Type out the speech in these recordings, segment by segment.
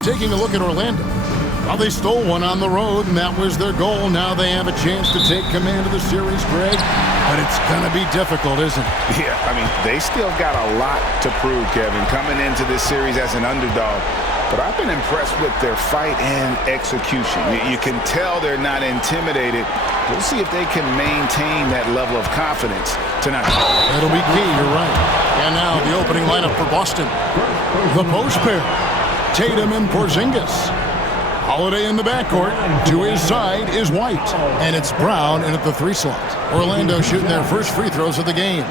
Taking a look at Orlando. Well, they stole one on the road, and that was their goal. Now they have a chance to take command of the series, Greg. But it's going to be difficult, isn't it? Yeah, I mean, they still got a lot to prove, Kevin, coming into this series as an underdog. But I've been impressed with their fight and execution. You can tell they're not intimidated. We'll see if they can maintain that level of confidence tonight. That'll be key, you're right. And now the opening lineup for Boston. The post pair. Tatum and Porzingis. Holiday in the backcourt. To his side is White. And it's Brown in at the 3 slot. Orlando shooting their first free throws of the game.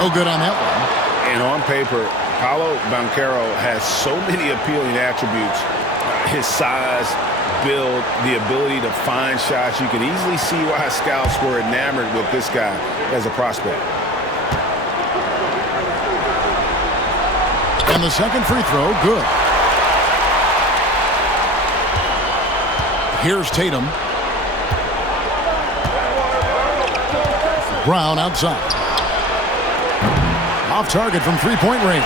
No good on that one. And on paper, Paolo Banchero has so many appealing attributes. His size, build, the ability to find shots. You can easily see why scouts were enamored with this guy as a prospect. And the second free throw, good. Here's Tatum. Brown outside. Off target from three-point range.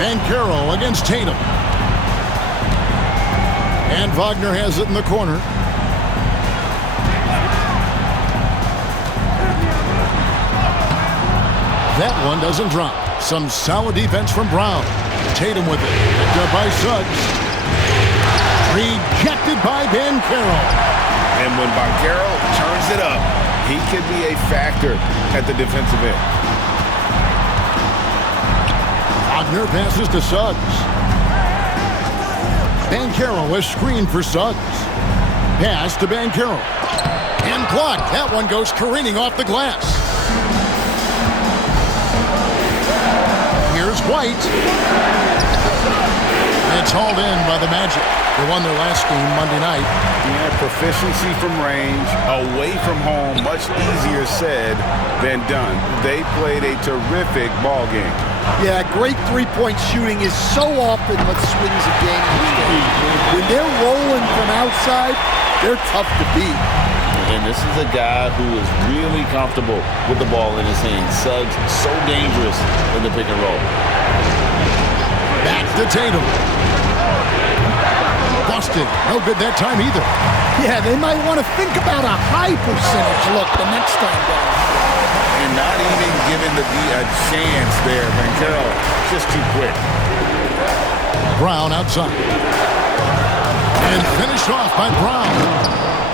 Banchero against Tatum. And Wagner has it in the corner. That one doesn't drop. Some solid defense from Brown. Tatum with it. Picked up by Suggs. Rejected by Banchero. And when Banchero turns it up, he could be a factor at the defensive end. Wagner passes to Suggs. Banchero is screened for Suggs. Pass to Banchero. And blocked. That one goes careening off the glass. Here's White. It's hauled in by the Magic. They won their last game Monday night. Yeah, proficiency from range, away from home, much easier said than done. They played a terrific ball game. Yeah, great three-point shooting is so often what swings a game these days. When they're rolling from outside, they're tough to beat. And this is a guy who is really comfortable with the ball in his hands. Suggs, so dangerous in the pick and roll. Back to Tatum. Busted. No good that time either. Yeah, they might want to think about a high percentage look the next time down. And not even giving the D a chance there. Banchero just too quick. Brown outside. And finished off by Brown.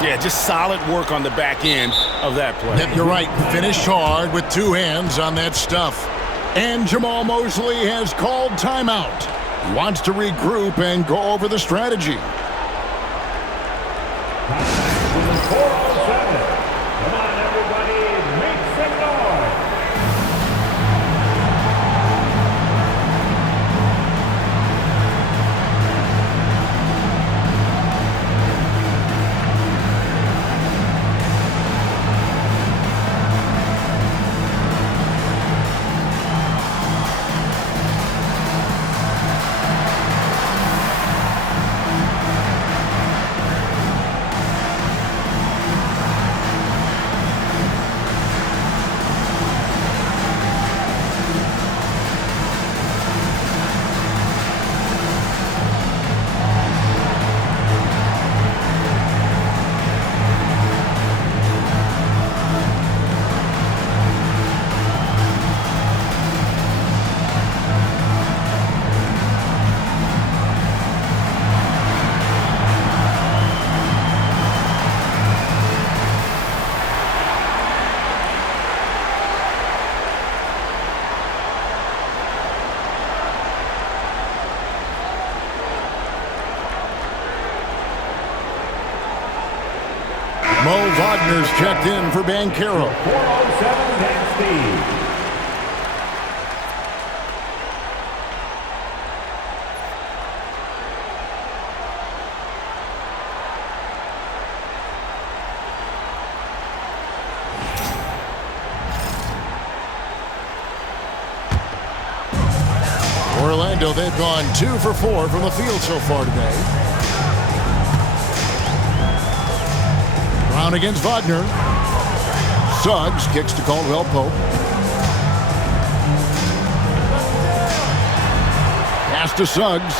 Yeah, just solid work on the back end of that play. Yep, you're right. Finished hard with 2 hands on that stuff. And Jamal Mosley has called timeout. He wants to regroup and go over the strategy. 407. Come on, everybody, make some noise. Mo Wagner's checked in for Banchero. 407 and Steve. Orlando, they've gone 2 for 4 from the field so far today. Brown against Wagner. Suggs kicks to Caldwell Pope. Pass to Suggs.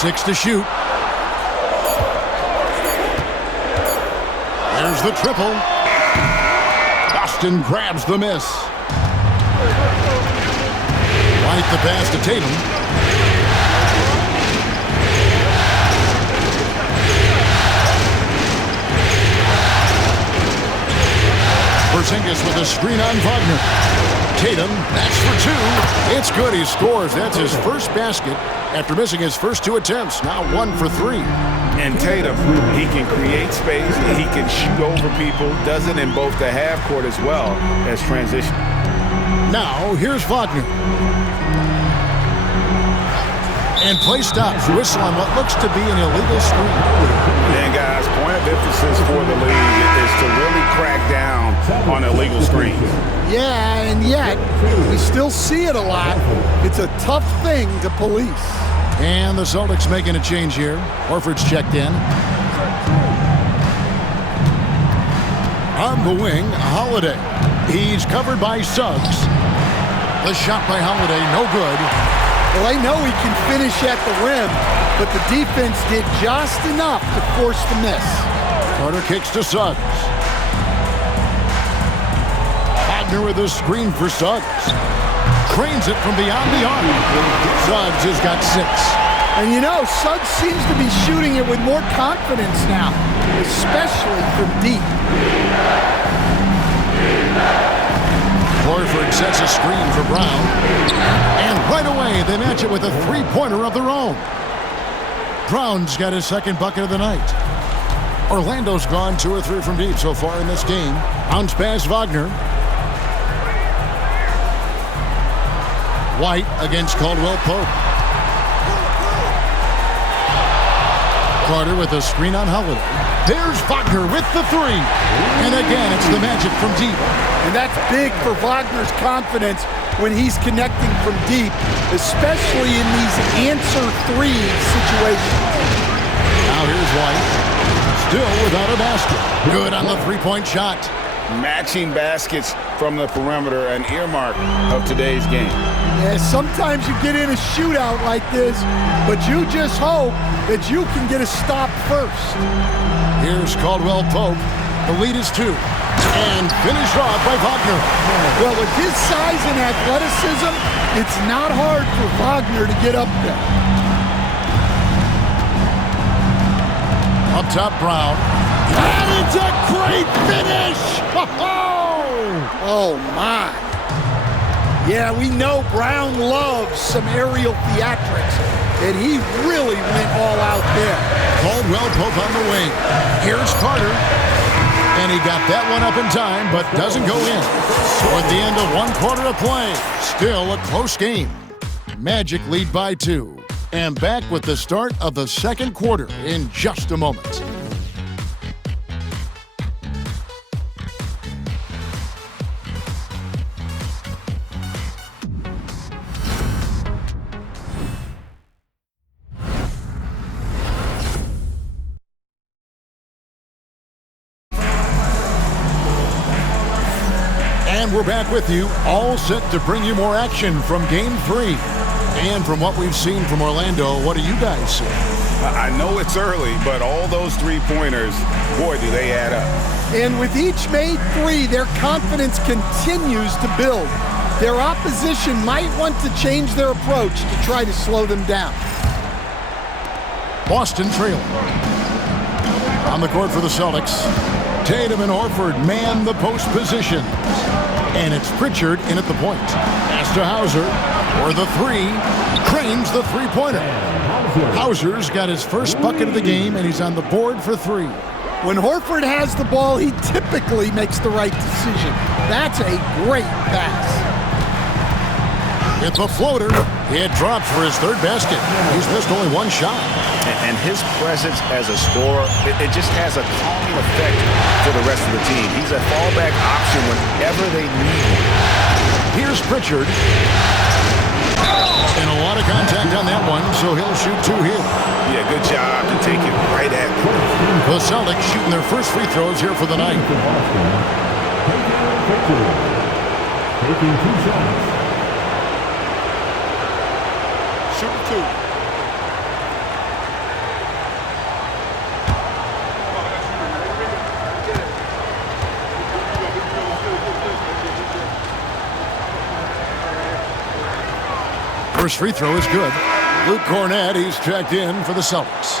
6 to shoot. There's the triple. Boston grabs the miss. White the pass to Tatum. Porzingis with a screen on Wagner. Tatum, that's for 2. It's good, he scores. That's his first basket after missing his first 2 attempts. Now 1 for 3. And Tatum, he can create space, he can shoot over people, does it in both the half court as well as transition. Now, here's Wagner. And play stops. Whistle on what looks to be an illegal screen. And guys, point of emphasis for the league is to really crack down on illegal screens. Yeah, and yet, we still see it a lot. It's a tough thing to police. And the Celtics making a change here. Horford's checked in. On the wing, Holiday. He's covered by Suggs. The shot by Holiday, no good. Well, I know he can finish at the rim, but the defense did just enough to force the miss. Carter kicks to Suggs. Wagner with a screen for Suggs. Cranes it from beyond the arc. Suggs has got 6. And you know, Suggs seems to be shooting it with more confidence now, especially from deep. Horford sets a screen for Brown. And right away, they match it with a 3-pointer of their own. Brown's got his second bucket of the night. Orlando's gone 2 or 3 from deep so far in this game. Bounce pass Wagner. White against Caldwell Pope. Carter with a screen on Holiday. There's Wagner with the 3. And again, it's the magic from deep. And that's big for Wagner's confidence when he's connecting from deep, especially in these answer 3 situations. Now here's White. Still without a basket. Good on the 3-point shot. Matching baskets from the perimeter, an earmark of today's game. Yeah, sometimes you get in a shootout like this, but you just hope that you can get a stop first. Here's Caldwell Pope. The lead is 2. And finished off by Wagner. Well, with his size and athleticism, it's not hard for Wagner to get up there. Up top, Brown. And it's a great finish! Oh, my. Yeah, we know Brown loves some aerial theatrics, and he really went all out there. Caldwell Pope on the wing. Here's Carter. And he got that one up in time, but doesn't go in. So at the end of 1 quarter of play, still a close game. Magic lead by 2. And back with the start of the second quarter in just a moment. And we're back with you, all set to bring you more action from Game 3. And from what we've seen from Orlando, what do you guys see? I know it's early, but all those 3-pointers, boy, do they add up. And with each made 3, their confidence continues to build. Their opposition might want to change their approach to try to slow them down. Boston trailing. On the court for the Celtics, Tatum and Horford man the post position. And it's Pritchard in at the point. Pass to Hauser for the 3. Cranes the 3-pointer. Hauser's got his first bucket of the game, and he's on the board for 3. When Horford has the ball, he typically makes the right decision. That's a great pass. It's a floater. It drops for his 3rd basket. He's missed only 1 shot. And his presence as a scorer, it just has a calming effect for the rest of the team. He's a fallback option whenever they need him. Here's Pritchard. And a lot of contact on that one, so he'll shoot 2 here. Yeah, good job to take it right at them. The Celtics shooting their first free throws here for the night. Taking 2 shots. Shoot 2. First free throw is good. Luke Cornett, he's checked in for the Celtics.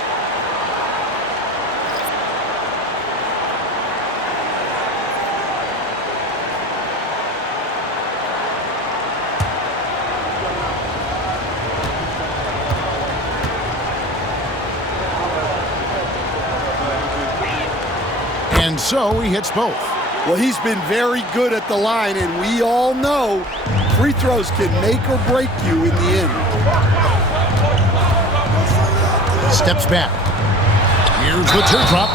And so he hits both. Well, he's been very good at the line, and we all know free throws can make or break you in the end. Steps back. Here's the teardrop.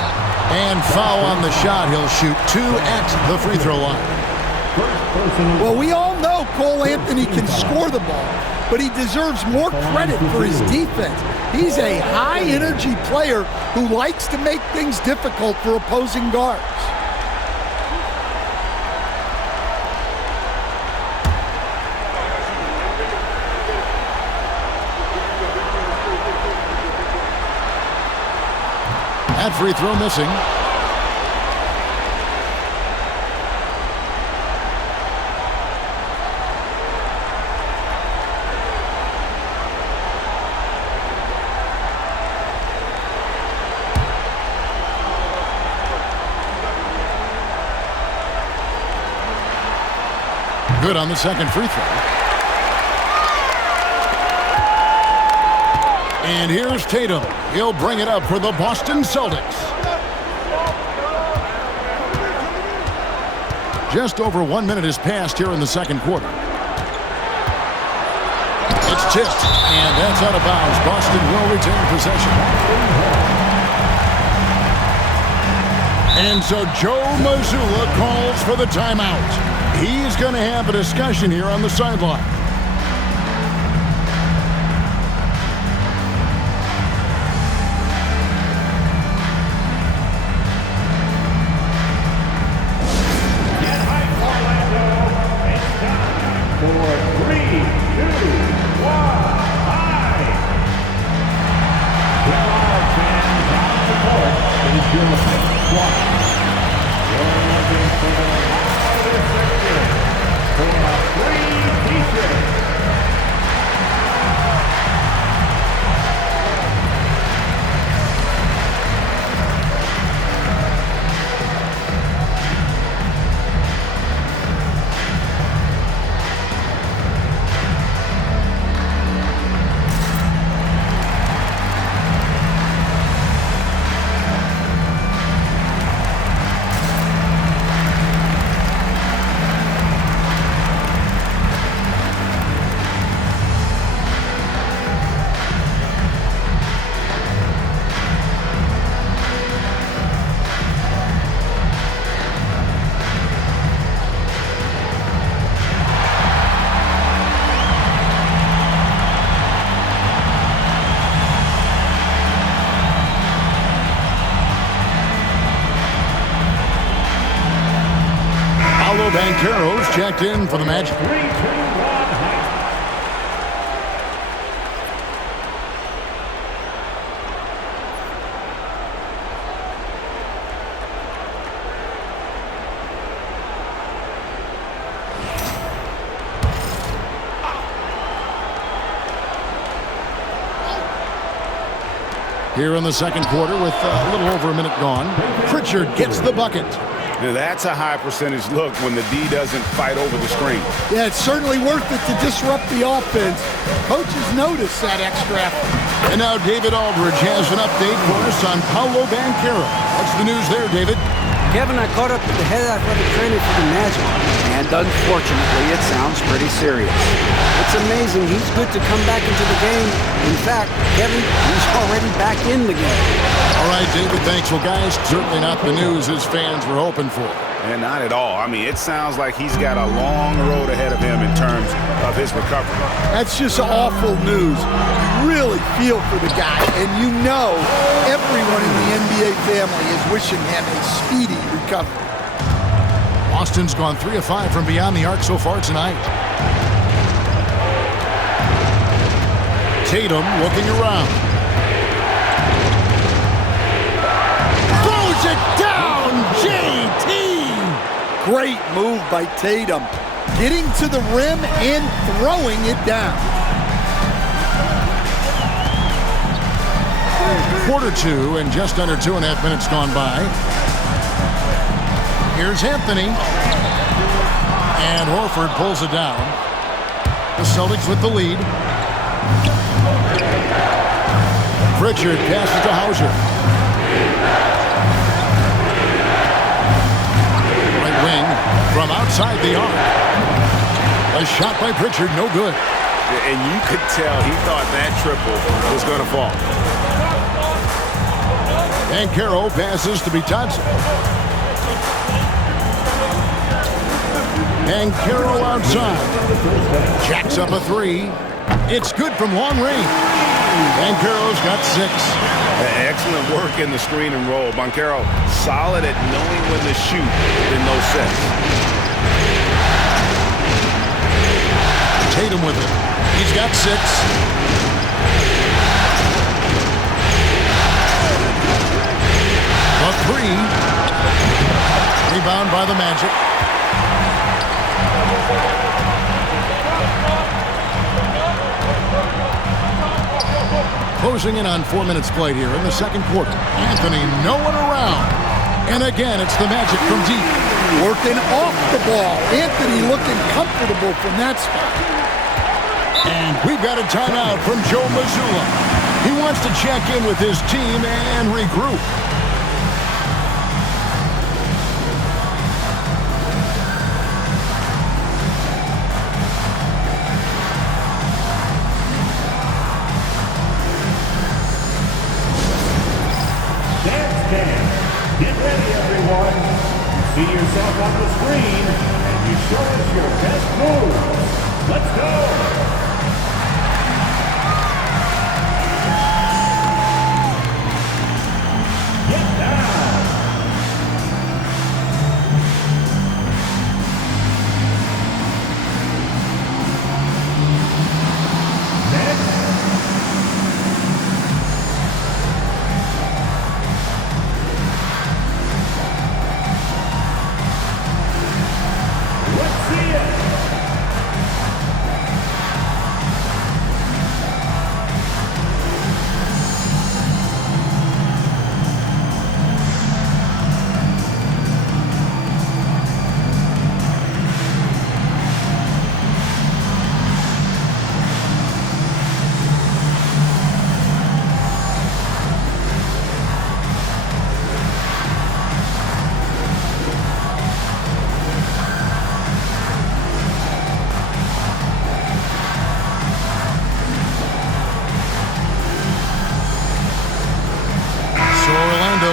And foul on the shot. He'll shoot 2 at the free throw line. Well, we all know Cole Anthony can score the ball, but he deserves more credit for his defense. He's a high-energy player who likes to make things difficult for opposing guards. That free throw missing. Good on the second free throw. And here's Tatum. He'll bring it up for the Boston Celtics. Just over 1 minute has passed here in the second quarter. It's tipped, and that's out of bounds. Boston will retain possession. And so Joe Mazzulla calls for the timeout. He's going to have a discussion here on the sideline. Banchero's checked in for the Magic. Here in the second quarter with a little over a minute gone, Pritchard gets the bucket. Now that's a high percentage look when the D doesn't fight over the screen. Yeah, it's certainly worth it to disrupt the offense. Coaches notice that extra effort. And now David Aldridge has an update for us on Paolo Banchero. What's the news there, David? Kevin, I caught up with the head athletic trainer for the Magic, and unfortunately, it sounds pretty serious. It's amazing he's good to come back into the game. In fact, Kevin, he's already back in the game. All right, David, thanks. Well, guys, certainly not the news his fans were hoping for. And not at all. I mean, it sounds like he's got a long road ahead of him in terms of his recovery. That's just awful news. You really feel for the guy, and you know everyone in the NBA family is wishing him a speedy recovery. Boston's gone 3 of 5 from beyond the arc so far tonight. Tatum looking around. Throws it down, JT! Great move by Tatum, getting to the rim and throwing it down. Quarter 2 and just under 2.5 minutes gone by. Here's Anthony. And Horford pulls it down. The Celtics with the lead. Pritchard passes to Hauser. Right wing from outside the arc. A shot by Pritchard, no good. And you could tell he thought that triple was going to fall. And Carroll passes to Bitadze. And Carroll outside. Jacks up a 3. It's good from long range. And Carroll's got 6. Excellent work in the screen and roll. Banchero solid at knowing when to shoot in those sets. Tatum with it. He's got 6. A 3. Rebound by the Magic. Closing in on 4 minutes played here in the second quarter. Anthony, no one around. And again, it's the Magic from deep. Working off the ball. Anthony looking comfortable from that spot. And we've got a timeout from Joe Mazzulla. He wants to check in with his team and regroup. Get ready, everyone. You see yourself on the screen, and you show us your best moves. Let's go. Get down. Next.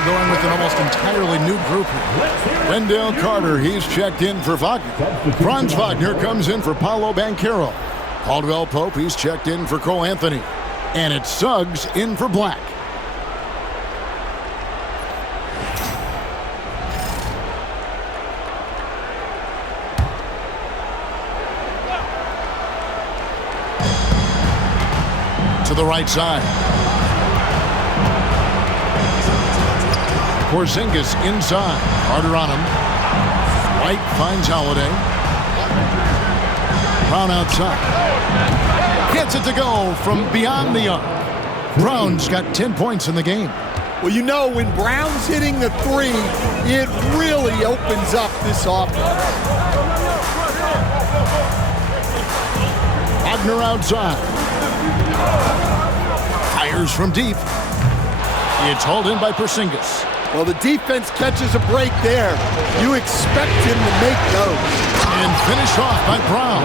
Going with an almost entirely new group. Wendell Carter, he's checked in for Wagner. Franz Wagner comes in for Paolo Banchero. Caldwell Pope, he's checked in for Cole Anthony. And it's Suggs in for Black. To the right side. Porzingis inside. Carter on him. White finds Holiday. Brown outside. Gets it to go from beyond the arc. Brown's got 10 points in the game. Well, you know, when Brown's hitting the 3, it really opens up this offense. Wagner outside. Fires from deep. It's hauled in by Porzingis. Well, the defense catches a break there. You expect him to make those. And finished off by Brown.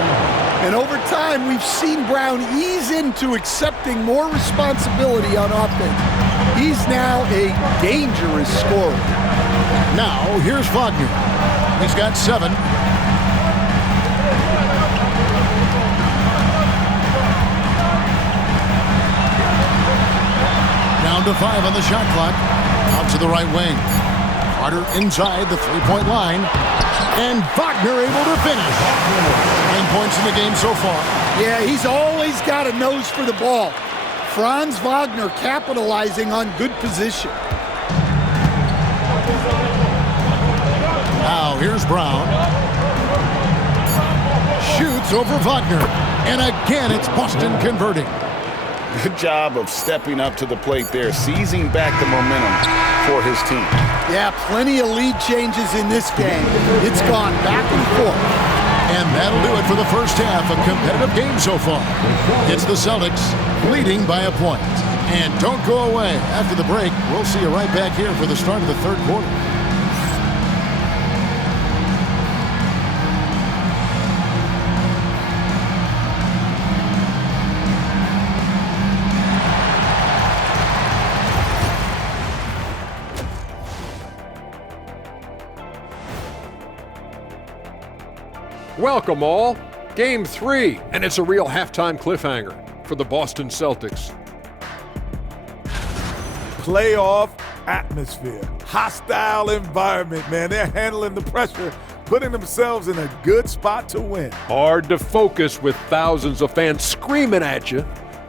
And over time, we've seen Brown ease into accepting more responsibility on offense. He's now a dangerous scorer. Now, here's Wagner. He's got 7. Down to 5 on the shot clock. Out to the right wing. Carter inside the three-point line. And Wagner able to finish. 9 points in the game so far. Yeah, he's always got a nose for the ball. Franz Wagner capitalizing on good position. Now here's Brown. Shoots over Wagner. And again, it's Boston converting. Good job of stepping up to the plate there, seizing back the momentum for his team. Yeah, plenty of lead changes in this game. It's gone back and forth. And that'll do it for the first half. A competitive game so far. It's the Celtics leading by a point. And don't go away. After the break, we'll see you right back here for the start of the third quarter. Welcome all. Game 3, and it's a real halftime cliffhanger for the Boston Celtics. Playoff atmosphere. Hostile environment, man. They're handling the pressure, putting themselves in a good spot to win. Hard to focus with thousands of fans screaming at you.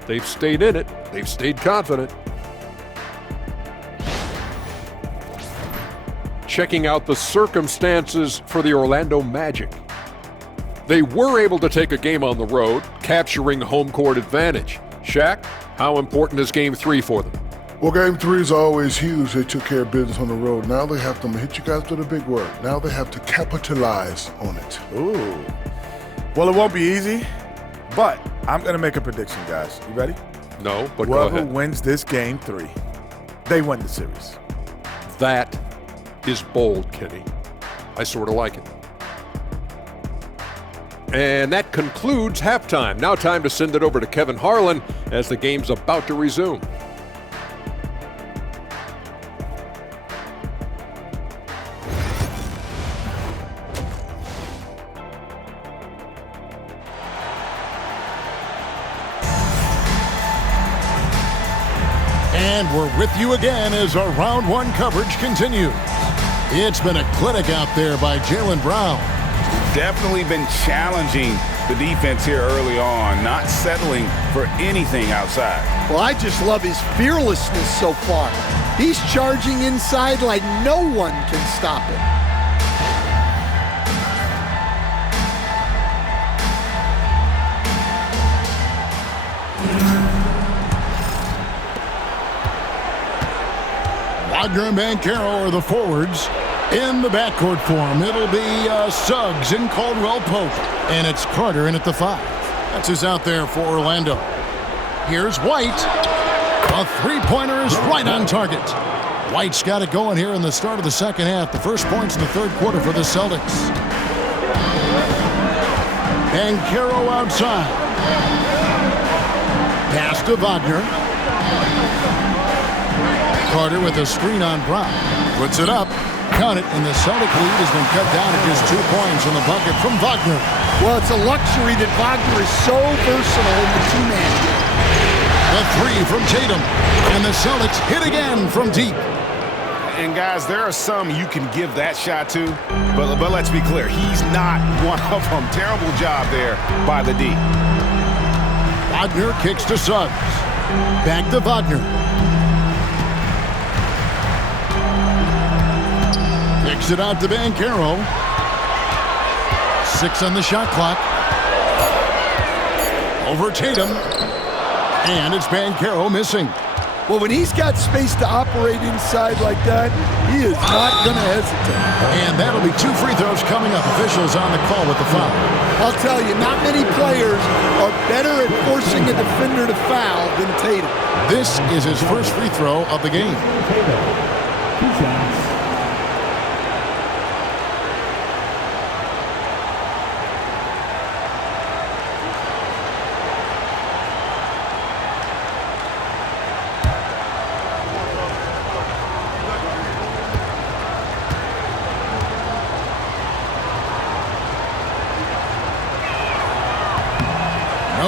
They've stayed in it. They've stayed confident. Checking out the circumstances for the Orlando Magic. They were able to take a game on the road, capturing home court advantage. Shaq, how important is Game 3 for them? Well, Game 3 is always huge. They took care of business on the road. Now they have to hit you guys with a big word. Now they have to capitalize on it. Ooh. Well, it won't be easy, but I'm going to make a prediction, guys. You ready? No, but Whoever go ahead. wins this Game 3, they win the series. That is bold, Kenny. I sort of like it. And that concludes halftime. Now time to send it over to Kevin Harlan as the game's about to resume. And we're with you again as our round 1 coverage continues. It's been a clinic out there by Jaylen Brown. Definitely been challenging the defense here early on, not settling for anything outside. Well, I just love his fearlessness so far. He's charging inside like no one can stop him. Wagner and Banchero are the forwards. In the backcourt for him, it'll be Suggs and Caldwell Pope. And it's Carter in at the 5. That's who's out there for Orlando. Here's White. A three-pointer is right on target. White's got it going here in the start of the second half. The first points in the third quarter for the Celtics. Banchero outside. Pass to Wagner. Carter with a screen on Brown. Puts it up. Count it, and the Celtic lead has been cut down to just 2 points on the bucket from Wagner. Well, it's a luxury that Wagner is so versatile in the two-man game. The 3 from Tatum, and the Celtics hit again from deep. And guys, there are some you can give that shot to, but let's be clear, he's not one of them. Terrible job there by the D. Wagner kicks to Suggs. Back to Wagner. Kicks it out to Banchero. 6 on the shot clock. Over Tatum. And it's Banchero missing. Well, when he's got space to operate inside like that, he is not going to hesitate. And that'll be 2 free throws coming up. Officials on the call with the foul. I'll tell you, not many players are better at forcing a defender to foul than Tatum. This is his first free throw of the game. Two shots.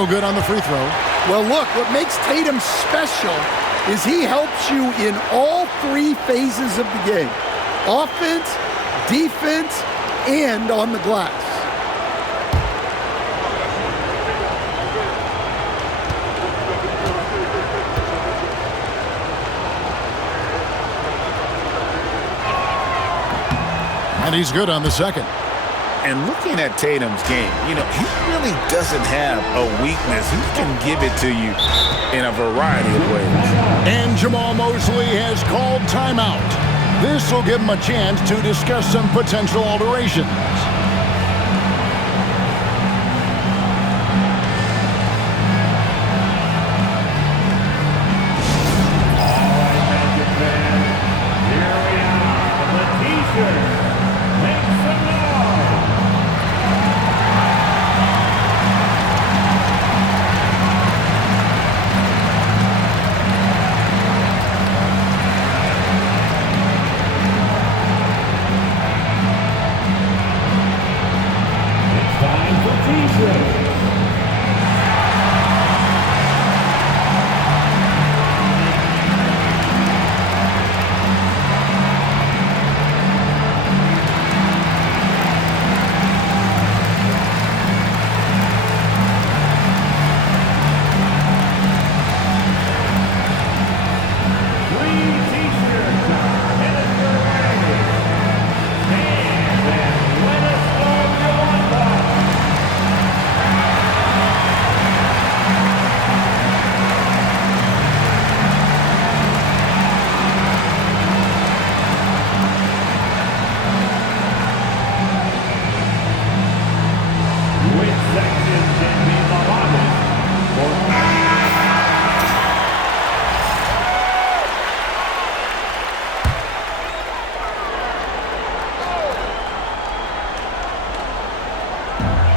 No good on the free throw. Well, look, what makes Tatum special is he helps you in all three phases of the game. Offense, defense, and on the glass. And he's good on the second. And looking at Tatum's game, he really doesn't have a weakness. He can give it to you in a variety of ways. And Jamal Mosley has called timeout. This will give him a chance to discuss some potential alterations.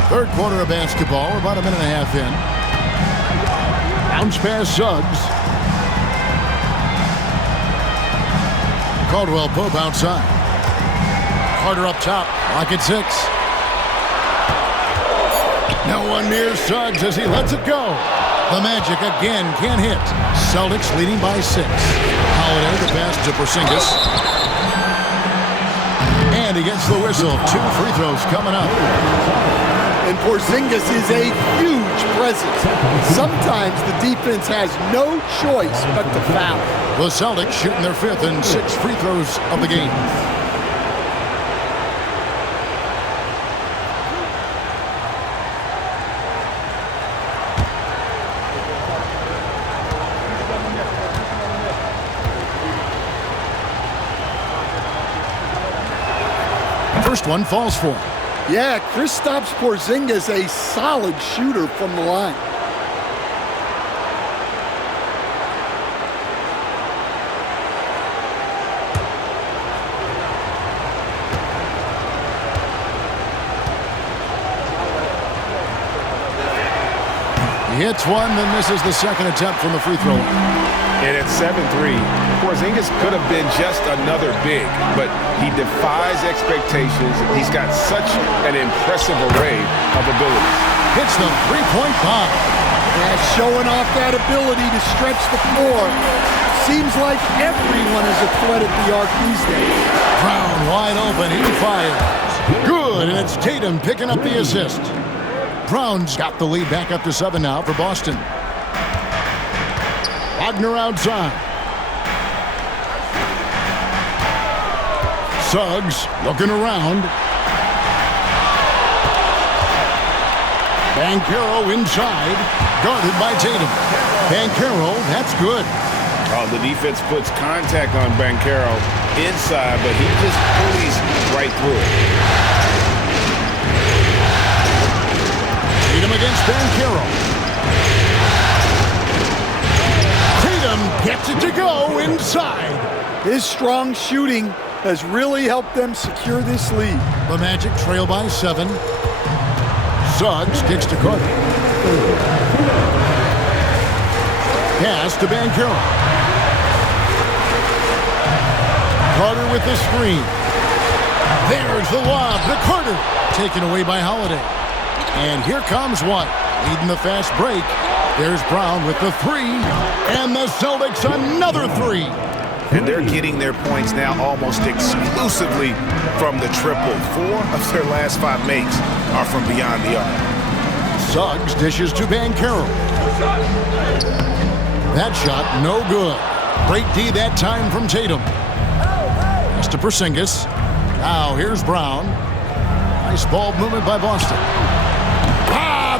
Third quarter of basketball, about a minute and a half in. Bounce pass Suggs. Caldwell Pope outside. Carter up top, lock at 6. No one near Suggs as he lets it go. The Magic again can't hit. Celtics leading by 6. Holiday the pass to Porzingis. And he gets the whistle. 2 free throws coming up. And Porzingis is a huge presence. Sometimes the defense has no choice but to foul. The Celtics shooting their 5th and 6th free throws of the game. First one falls for him. Yeah, Kristaps Porzingis, a solid shooter from the line. He hits one, then misses the second attempt from the free throw line. And at 7'3", Porzingis could have been just another big, but he defies expectations. He's got such an impressive array of abilities. Hits the three-point bomb. Yeah, showing off that ability to stretch the floor. Seems like everyone is a threat at the arc these days. Brown wide open, he fires. Good, and it's Tatum picking up the assist. Brown's got the lead back up to 7 now for Boston. Wagner outside. Suggs looking around. Banchero inside, guarded by Tatum. Banchero, that's good. Oh, the defense puts contact on Banchero inside, but he just pulleys right through it. Tatum against Banchero. Gets it to go inside. His strong shooting has really helped them secure this lead. The Magic trail by 7. Suggs kicks to Carter. Pass to Banchero. Carter with the screen. There's the lob to Carter. Taken away by Holiday. And here comes White. Leading the fast break. There's Brown with the three. And the Celtics another three. And they're getting their points now almost exclusively from the triple. 4 of their last 5 makes are from beyond the arc. Suggs dishes to Banchero. That shot, no good. Great D that time from Tatum. Pass to Porzingis. Now here's Brown. Nice ball movement by Boston.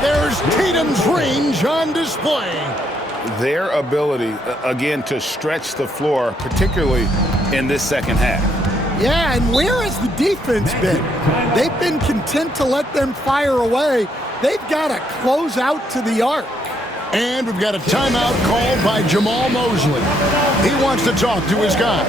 There's Tatum's range on display. Their ability, again, to stretch the floor, particularly in this second half. Yeah, and where has the defense been? They've been content to let them fire away. They've got to close out to the arc. And we've got a timeout called by Jamal Mosley. He wants to talk to his guys.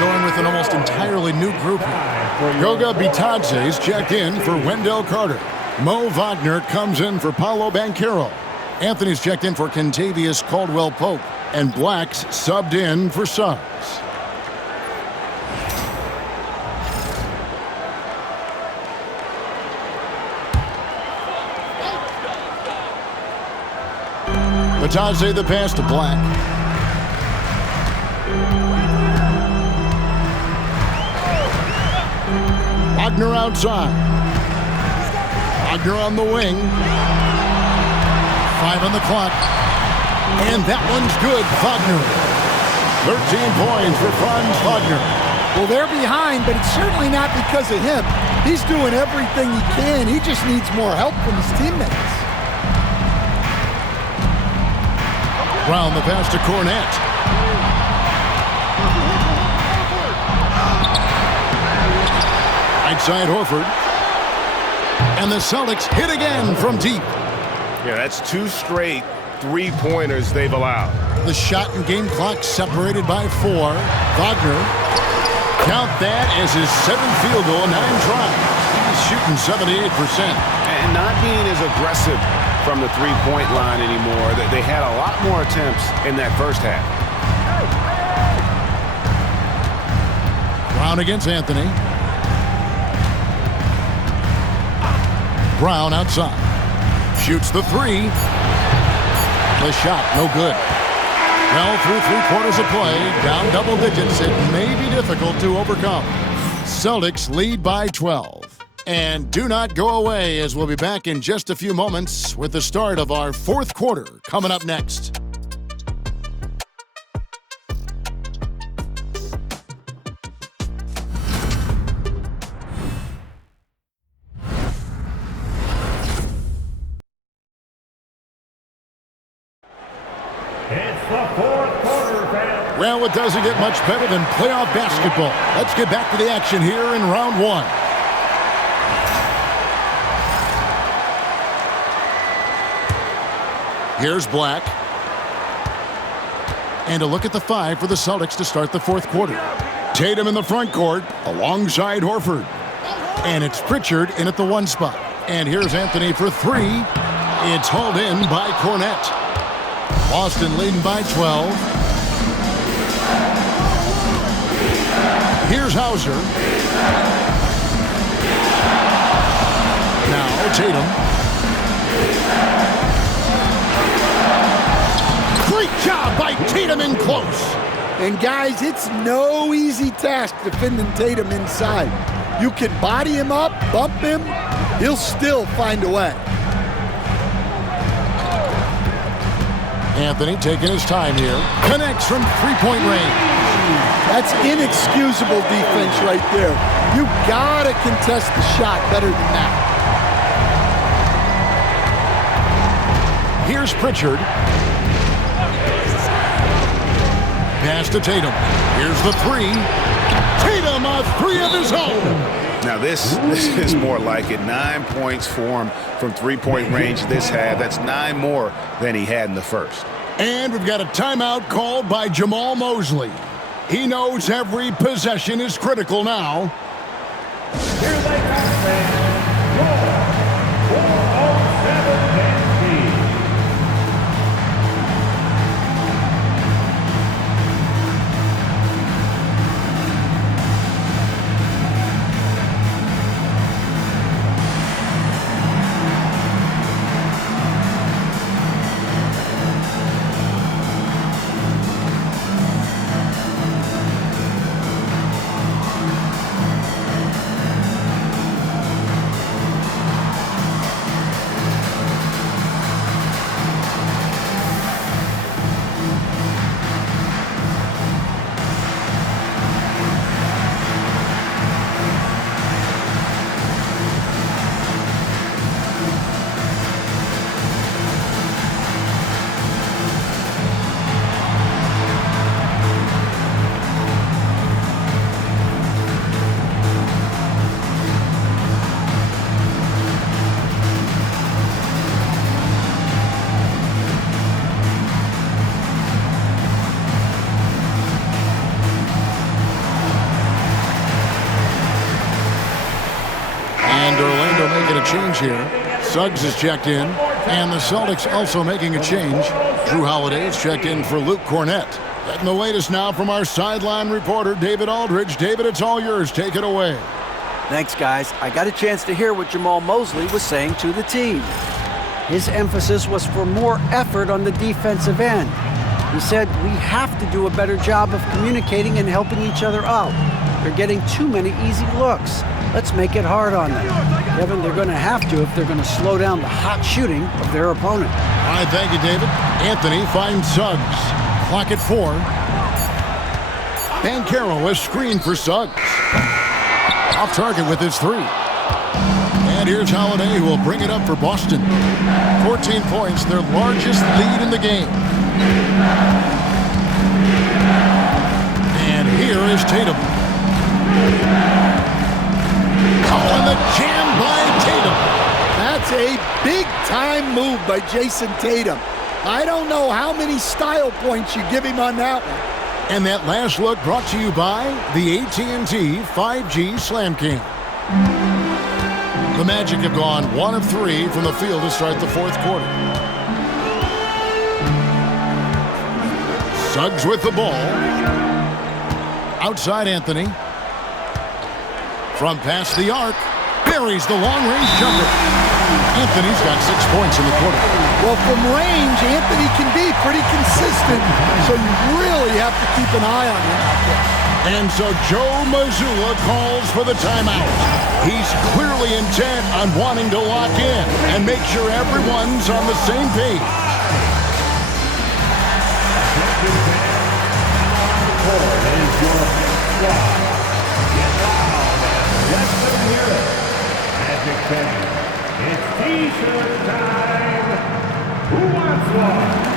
Going with an almost entirely new group here. Goga Bitadze is checked in for Wendell Carter. Mo Wagner comes in for Paolo Banchero. Anthony's checked in for Kentavious Caldwell-Pope. And Black's subbed in for Suggs. Bitadze the pass to Black. Wagner outside. Wagner on the wing. 5 on the clock. And that one's good, Wagner. 13 points for Franz Wagner. Well, they're behind, but it's certainly not because of him. He's doing everything he can. He just needs more help from his teammates. Brown the pass to Cornette. Right side Horford. And the Celtics hit again from deep. Yeah, that's 2 straight 3-pointers they've allowed. The shot and game clock separated by 4. Wagner. Count that as his 7th field goal, 9 tries. He's shooting 78%. And not being as aggressive from the 3-point line anymore. They had a lot more attempts in that first half. Brown against Anthony. Brown outside. Shoots the 3. The shot, no good. Well, through 3 quarters of play, down double digits, it may be difficult to overcome. Celtics lead by 12. And do not go away, as we'll be back in just a few moments with the start of our 4th quarter coming up next. Well, it doesn't get much better than playoff basketball. Let's get back to the action here in round 1. Here's Black. And a look at the 5 for the Celtics to start the 4th quarter. Tatum in the front court alongside Horford. And it's Pritchard in at the 1 spot. And here's Anthony for 3. It's hauled in by Cornette. Boston leading by 12. Here's Hauser. Now Tatum. Great job by Tatum in close. And guys, it's no easy task defending Tatum inside. You can body him up, bump him, he'll still find a way. Anthony taking his time here. Connects from three-point range. That's inexcusable defense right there. You gotta contest the shot better than that. Here's Pritchard. Pass to Tatum. Here's the three. Tatum, a three of his own. Now this is more like it. 9 points for him from three-point range this half. That's 9 more than he had in the first. And we've got a timeout called by Jamal Mosley. He knows every possession is critical now. Here they come, fans. 4:07 Yankee. Change here. Suggs is checked in, and the Celtics also making a change. Drew Holiday is checked in for Luke Cornett. Getting the latest now from our sideline reporter, David Aldridge. David, it's all yours. Take it away. Thanks, guys. I got a chance to hear what Jamal Mosley was saying to the team. His emphasis was for more effort on the defensive end. He said, we have to do a better job of communicating and helping each other out. They're getting too many easy looks. Let's make it hard on them. Kevin, they're going to have to if they're going to slow down the hot shooting of their opponent. All right, thank you, David. Anthony finds Suggs. Clock at 4. Banchero is screened for Suggs. Off target with his three. And here's Holiday, who will bring it up for Boston. 14 points, their largest lead in the game. And here is Tatum. Oh, and the jam by Tatum. That's a big-time move by Jason Tatum. I don't know how many style points you give him on that one. And that last look brought to you by the AT&T 5G Slam King. The Magic have gone 1 of 3 from the field to start the fourth quarter. Suggs with the ball. Outside Anthony. From past the arc, buries the long-range jumper. Anthony's got 6 points in the quarter. Well, from range, Anthony can be pretty consistent, so you really have to keep an eye on him out there. And so Joe Mazzulla calls for the timeout. He's clearly intent on wanting to lock in and make sure everyone's on the same page. It's T-shirt time. Who wants one?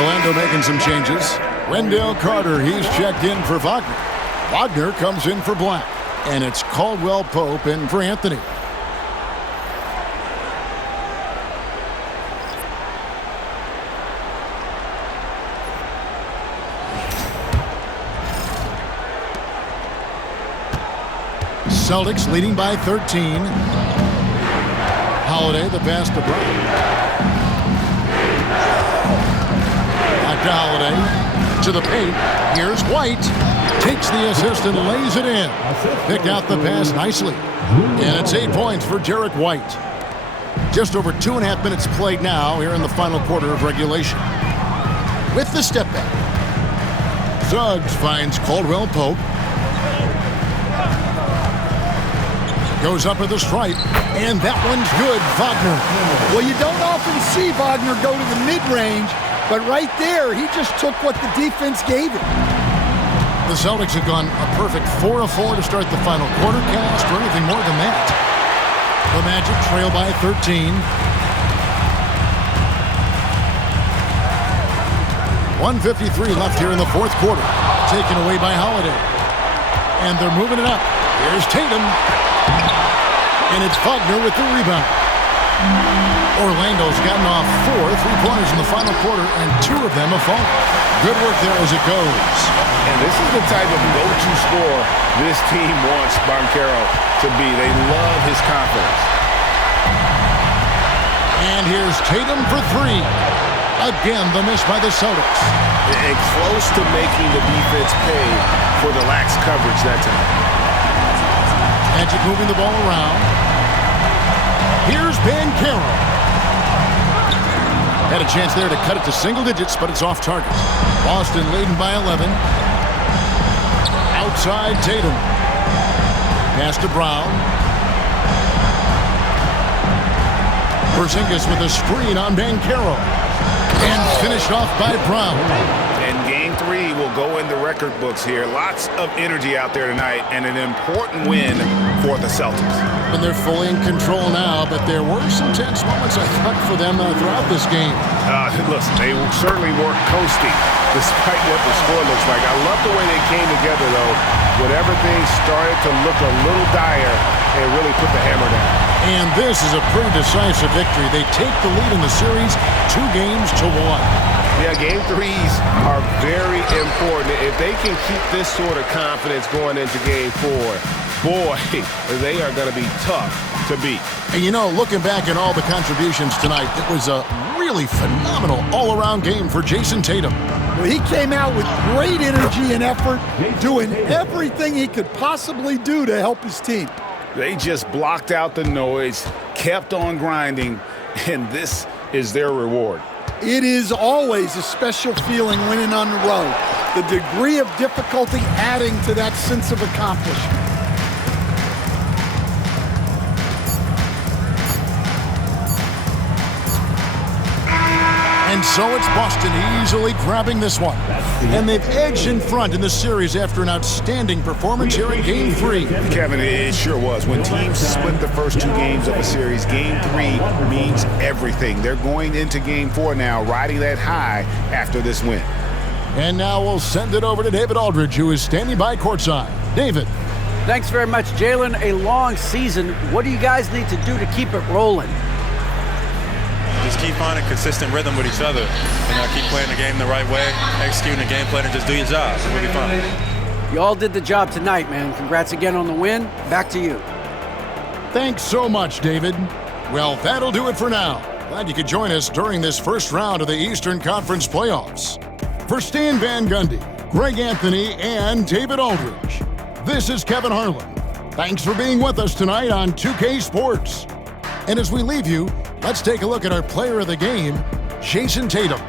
Orlando making some changes. Wendell Carter, he's checked in for Wagner. Wagner comes in for Black. And it's Caldwell Pope in for Anthony. Celtics leading by 13. Holiday, the pass to Brown. Back to Holiday. To the paint. Here's White. Takes the assist and lays it in. Picked out the pass nicely. And it's 8 points for Derek White. Just over 2.5 minutes played now here in the final quarter of regulation. With the step back. Suggs finds Caldwell Pope. Goes up at the stripe, and that one's good, Wagner. Well, you don't often see Wagner go to the mid-range, but right there, he just took what the defense gave him. The Celtics have gone a perfect 4 of 4 to start the final quarter. Can't ask for anything more than that. The Magic trail by 13. 1:53 left here in the fourth quarter. Taken away by Holiday. And they're moving it up. Here's Tatum. And it's Wagner with the rebound. Orlando's gotten off 4 3-pointers in the final quarter, and 2 of them have fallen. Good work there as it goes. And this is the type of go-to scorer this team wants Banchero to be. They love his confidence. And here's Tatum for 3. Again, the miss by the Celtics. And close to making the defense pay for the lax coverage that time. Magic moving the ball around. Here's Banchero. Had a chance there to cut it to single digits, but it's off target. Boston leading by 11. Outside Tatum. Pass to Brown. Porzingis with a screen on Banchero. And finished off by Brown. And Game 3 will go in the record books here. Lots of energy out there tonight, and an important win for the Celtics. And they're fully in control now, but there were some tense moments, I thought, for them throughout this game. Listen, they certainly weren't coasting, despite what the score looks like. I love the way they came together, though. When everything started to look a little dire, they really put the hammer down. And this is a pretty decisive victory. They take the lead in the series 2-1. Yeah, Game 3s are very important. If they can keep this sort of confidence going into Game 4, boy, they are going to be tough to beat. And you know, looking back at all the contributions tonight, it was a really phenomenal all-around game for Jason Tatum. Well, he came out with great energy and effort, doing everything he could possibly do to help his team. They just blocked out the noise, kept on grinding, and this is their reward. It is always a special feeling winning on the road. The degree of difficulty adding to that sense of accomplishment. And so it's Boston easily grabbing this one. And they've edged in front in the series after an outstanding performance here in Game 3. Kevin, it sure was. When teams split the first 2 games of a series, Game 3 means everything. They're going into Game 4 now, riding that high after this win. And now we'll send it over to David Aldridge, who is standing by courtside. David. Thanks very much, Jalen. A long season. What do you guys need to do to keep it rolling? Just keep finding consistent rhythm with each other. Keep playing the game the right way, executing the game plan, and just do your job. It'll be fun. You all did the job tonight, man. Congrats again on the win. Back to you. Thanks so much, David. Well, that'll do it for now. Glad you could join us during this first round of the Eastern Conference playoffs. For Stan Van Gundy, Greg Anthony, and David Aldridge, this is Kevin Harlan. Thanks for being with us tonight on 2K Sports. And as we leave you, let's take a look at our player of the game, Jason Tatum.